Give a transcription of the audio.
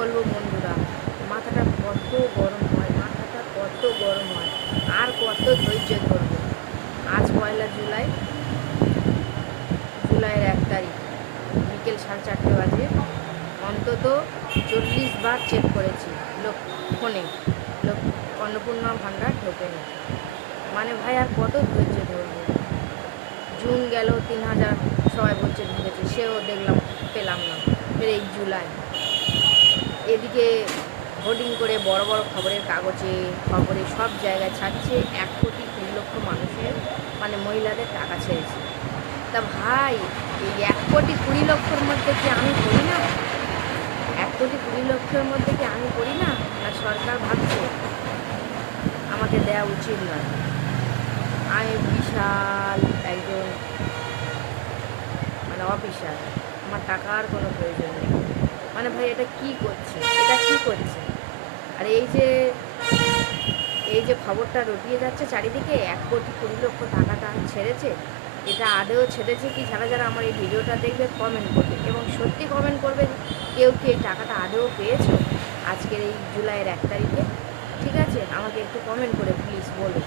বলবো বন্ধুরা, মাথাটা কত গরম হয়, মাথাটা কত গরম হয়, আর কত ধৈর্য ধরবো। আজ 1 জুলাই, জুলাইয়ের 1 তারিখ, বিকেল 4:30 বাজে। অন্তত 40 বার চেক করেছি ফোনে, লোক অন্নপূর্ণা ভাণ্ডার ঢোকেনি। মানে ভাই আর কত ধৈর্য ধরবো। জুন গেল, 3,000 সবাই বলছে ঢুকেছে, সেও দেখলাম পেলাম না। ফের এই জুলাই, এদিকে হোর্ডিং করে বড় বড় খবরের কাগজে, খবরে সব জায়গায় ছাড়ছে 1,20,00,000 মানুষের, মানে মহিলাদের টাকা ছেড়েছে। তা ভাই, এই 1,20,00,000 মধ্যে কি আমি পড়ি না? 1,20,00,000 মধ্যে কি আমি পড়ি না? না সরকার ভাবছে আমাকে দেওয়া উচিত নয়? আমি বিশাল একজন মানে অফিসার, আমার টাকার কোনো প্রয়োজন নেই। মানে ভাই এটা কি করছে, এটা কি করছে? আর এই যে খবরটা রটিয়ে যাচ্ছে চারিদিকে, 1,20,00,000 টাকাটা ছেড়েছে, এটা আদেও ছেড়েছে কি? যারা যারা আমার এই ভিডিওটা দেখবে কমেন্ট করবে, এবং সত্যি কমেন্ট করবে, কেউ কি এই টাকাটা আদেও পেয়েছো আজকের এই জুলাইয়ের 1 তারিখে? ঠিক আছে, আমাকে একটু কমেন্ট করে প্লিজ বলো।